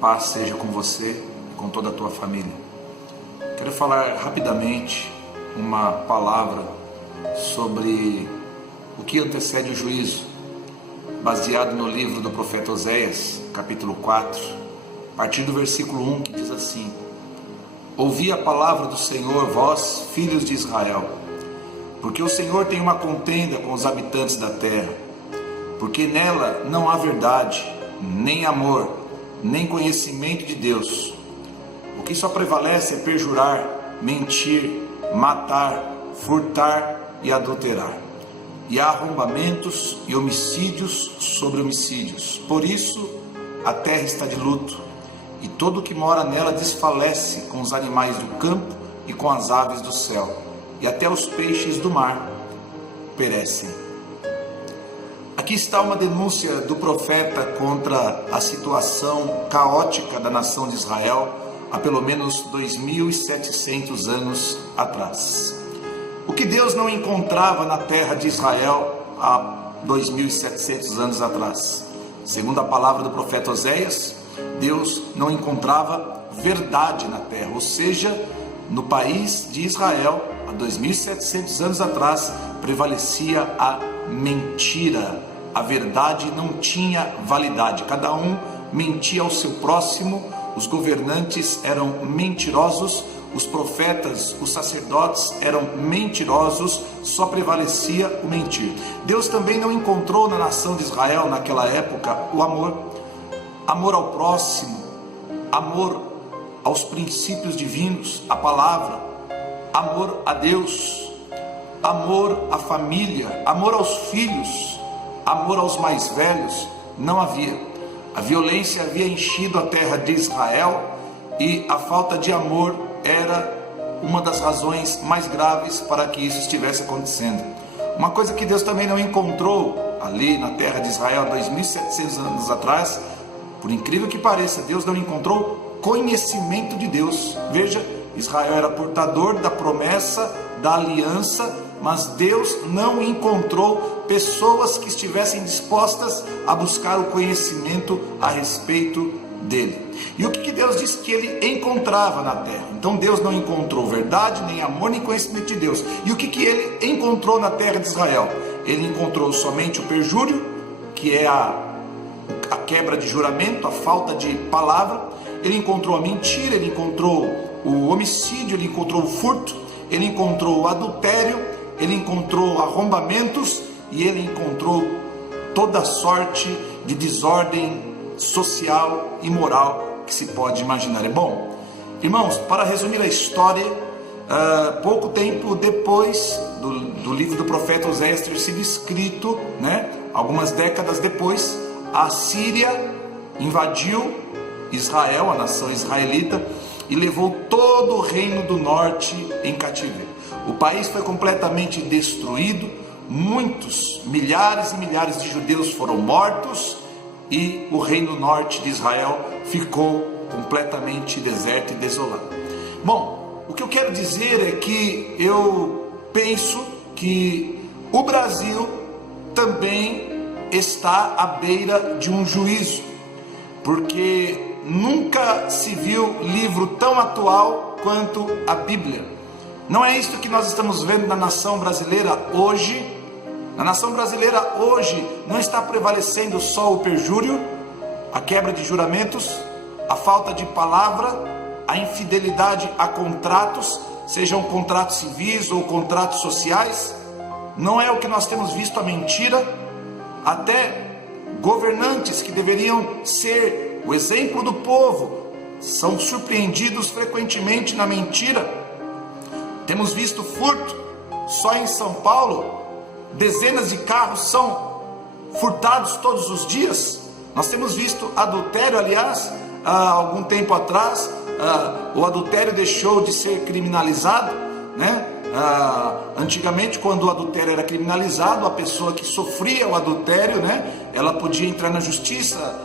Paz seja com você e com toda a tua família. Quero falar rapidamente uma palavra sobre o que antecede o juízo, baseado no livro do profeta Oséias, capítulo 4, a partir do versículo 1, que diz assim: Ouvi a palavra do Senhor, vós, filhos de Israel, porque o Senhor tem uma contenda com os habitantes da terra, porque nela não há verdade, nem amor, nem conhecimento de Deus. O que só prevalece é perjurar, mentir, matar, furtar e adulterar. E há arrombamentos e homicídios sobre homicídios. Por isso a terra está de luto, e todo o que mora nela desfalece, com os animais do campo e com as aves do céu, e até os peixes do mar perecem. Aqui está uma denúncia do profeta contra a situação caótica da nação de Israel há pelo menos 2.700 anos atrás. O que Deus não encontrava na terra de Israel há 2.700 anos atrás? Segundo a palavra do profeta Oséias, Deus não encontrava verdade na terra, ou seja, no país de Israel, há 2.700 anos atrás, prevalecia a mentira. A verdade não tinha validade, cada um mentia ao seu próximo, os governantes eram mentirosos, os profetas, os sacerdotes eram mentirosos, só prevalecia o mentir. Deus também não encontrou na nação de Israel naquela época o amor ao próximo, amor aos princípios divinos, a palavra, amor a Deus, amor à família, amor aos filhos, amor aos mais velhos. Não havia. A violência havia enchido a terra de Israel e a falta de amor era uma das razões mais graves para que isso estivesse acontecendo. Uma coisa que Deus também não encontrou ali na terra de Israel há 2.700 anos atrás, por incrível que pareça, Deus não encontrou conhecimento de Deus. Veja, Israel era portador da promessa, da aliança, mas Deus não encontrou pessoas que estivessem dispostas a buscar o conhecimento a respeito dele. E o que Deus disse que ele encontrava na terra? Então Deus não encontrou verdade, nem amor, nem conhecimento de Deus. E o que ele encontrou na terra de Israel? Ele encontrou somente o perjúrio, que é a quebra de juramento, a falta de palavra. Ele encontrou a mentira, ele encontrou o homicídio, ele encontrou o furto, ele encontrou o adultério, ele encontrou arrombamentos e ele encontrou toda sorte de desordem social e moral que se pode imaginar. É bom, irmãos, para resumir a história, pouco tempo depois do livro do profeta Oséias ter sido escrito, algumas décadas depois, a Síria invadiu Israel, a nação israelita, e levou todo o reino do norte em cativeiro. O país foi completamente destruído, muitos, milhares e milhares de judeus foram mortos e o reino norte de Israel ficou completamente deserto e desolado. Bom, o que eu quero dizer é que eu penso que o Brasil também está à beira de um juízo, porque nunca se viu livro tão atual quanto a Bíblia. Não é isso que nós estamos vendo na nação brasileira hoje. Na nação brasileira hoje não está prevalecendo só o perjúrio, a quebra de juramentos, a falta de palavra, a infidelidade a contratos, sejam contratos civis ou contratos sociais. Não é o que nós temos visto, a mentira. Até governantes que deveriam ser o exemplo do povo são surpreendidos frequentemente na mentira. Temos visto furto. Só em São Paulo, dezenas de carros são furtados todos os dias. Nós temos visto adultério, aliás, há algum tempo atrás, o adultério deixou de ser criminalizado, Antigamente, quando o adultério era criminalizado, a pessoa que sofria o adultério, ela podia entrar na justiça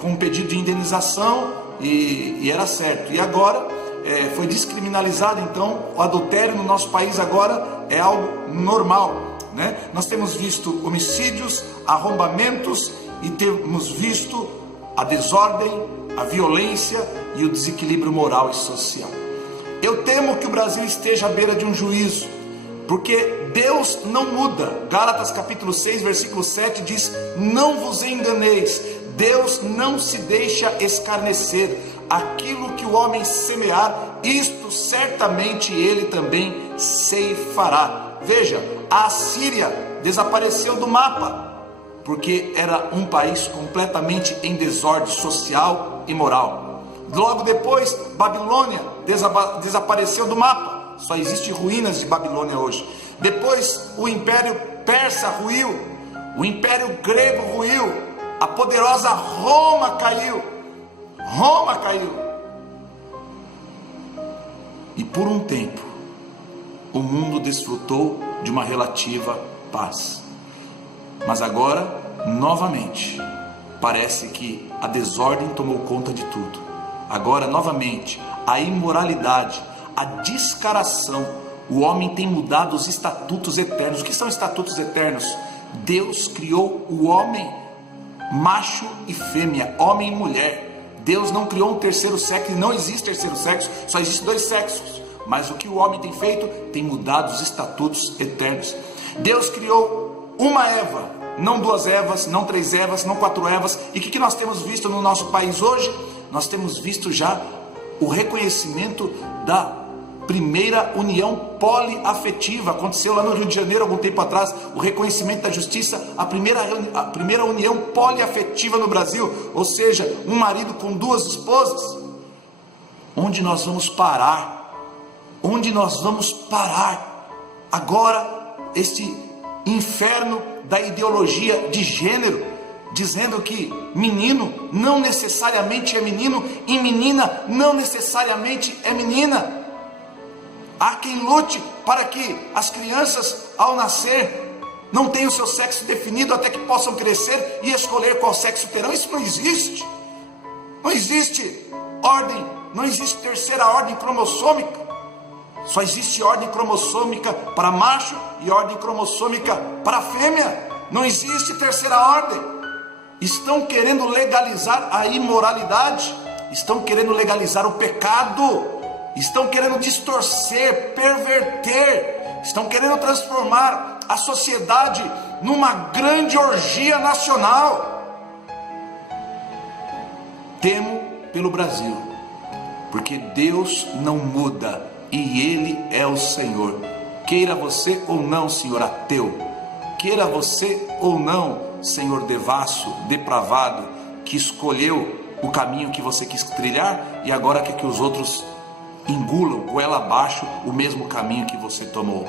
com um pedido de indenização e era certo. E agora foi descriminalizado, então o adultério no nosso país agora é algo normal, Nós temos visto homicídios, arrombamentos e temos visto a desordem, a violência e o desequilíbrio moral e social. Eu temo que o Brasil esteja à beira de um juízo, porque Deus não muda. Gálatas capítulo 6, versículo 7 diz: não vos enganeis, Deus não se deixa escarnecer. Aquilo que o homem semear, isto certamente ele também ceifará. Veja, a Assíria desapareceu do mapa, porque era um país completamente em desordem social e moral. Logo depois, Babilônia desapareceu do mapa, só existem ruínas de Babilônia hoje. Depois, o Império Persa ruiu, o Império Grego ruiu, a poderosa Roma caiu. E por um tempo, o mundo desfrutou de uma relativa paz. Mas agora, novamente, parece que a desordem tomou conta de tudo. Agora, novamente, a imoralidade, a descaração, o homem tem mudado os estatutos eternos. O que são estatutos eternos? Deus criou o homem, macho e fêmea, homem e mulher. Deus não criou um terceiro sexo, não existe terceiro sexo, só existe dois sexos. Mas o que o homem tem feito? Tem mudado os estatutos eternos. Deus criou uma Eva, não duas Evas, não três Evas, não quatro Evas. E o que nós temos visto no nosso país hoje? Nós temos visto já o reconhecimento da primeira união poliafetiva. Aconteceu lá no Rio de Janeiro algum tempo atrás, o reconhecimento da justiça, a primeira união poliafetiva no Brasil, ou seja, um marido com duas esposas. Onde nós vamos parar? Onde nós vamos parar? Agora, este inferno da ideologia de gênero, dizendo que menino não necessariamente é menino e menina não necessariamente é menina. Há quem lute para que as crianças, ao nascer, não tenham seu sexo definido até que possam crescer e escolher qual sexo terão. Isso não existe. Não existe ordem, não existe terceira ordem cromossômica. Só existe ordem cromossômica para macho e ordem cromossômica para fêmea. Não existe terceira ordem. Estão querendo legalizar a imoralidade, estão querendo legalizar o pecado, estão querendo distorcer, perverter, estão querendo transformar a sociedade numa grande orgia nacional. Temo pelo Brasil, porque Deus não muda e Ele é o Senhor. Queira você ou não, senhor ateu, queira você ou não, senhor devasso, depravado, que escolheu o caminho que você quis trilhar e agora quer que os outros engulam, goela abaixo, o mesmo caminho que você tomou.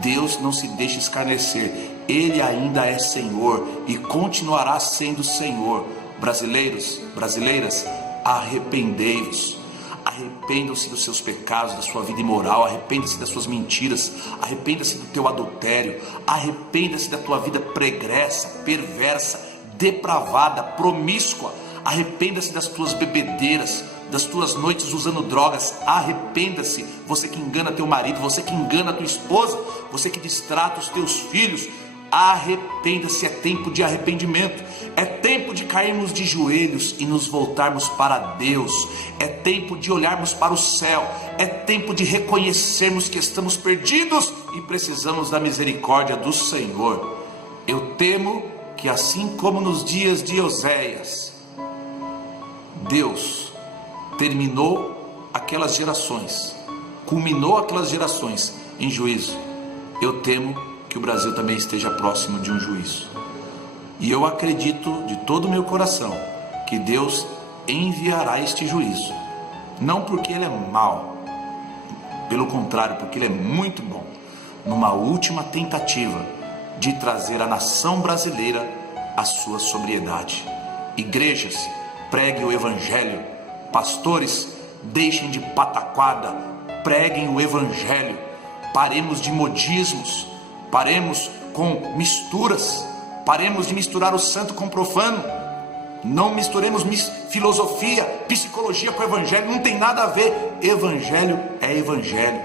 Deus não se deixa escarnecer, Ele ainda é Senhor e continuará sendo Senhor. Brasileiros, brasileiras, arrependei-vos. Arrependam-se dos seus pecados, da sua vida imoral, arrependa-se das suas mentiras, arrependa-se do teu adultério, arrependa-se da tua vida pregressa, perversa, depravada, promíscua, arrependa-se das tuas bebedeiras, das tuas noites usando drogas, arrependa-se, você que engana teu marido, você que engana tua esposa, você que distrata os teus filhos, arrependa-se, é tempo de arrependimento, é tempo de cairmos de joelhos e nos voltarmos para Deus, é tempo de olharmos para o céu, é tempo de reconhecermos que estamos perdidos e precisamos da misericórdia do Senhor. Eu temo que assim como nos dias de Oséias, Deus terminou aquelas gerações, culminou aquelas gerações em juízo. Eu temo que o Brasil também esteja próximo de um juízo. E eu acredito de todo o meu coração que Deus enviará este juízo. Não porque Ele é mau, pelo contrário, porque Ele é muito bom. Numa última tentativa de trazer a nação brasileira à sua sobriedade. Igrejas, pregue o Evangelho. Pastores, deixem de pataquada, preguem o Evangelho. Paremos de modismos, paremos com misturas, paremos de misturar o santo com o profano. Não misturemos filosofia, psicologia com o Evangelho, não tem nada a ver. Evangelho é Evangelho.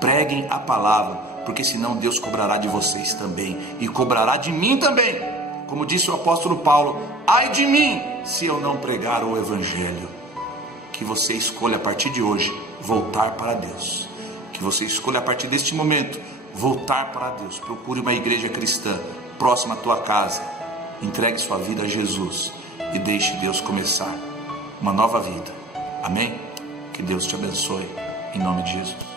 Preguem a palavra, porque senão Deus cobrará de vocês também, e cobrará de mim também, como disse o apóstolo Paulo, ai de mim se eu não pregar o evangelho. Que você escolha a partir de hoje voltar para Deus. Que você escolha a partir deste momento voltar para Deus. Procure uma igreja cristã próxima à tua casa. Entregue sua vida a Jesus e deixe Deus começar uma nova vida. Amém? Que Deus te abençoe em nome de Jesus.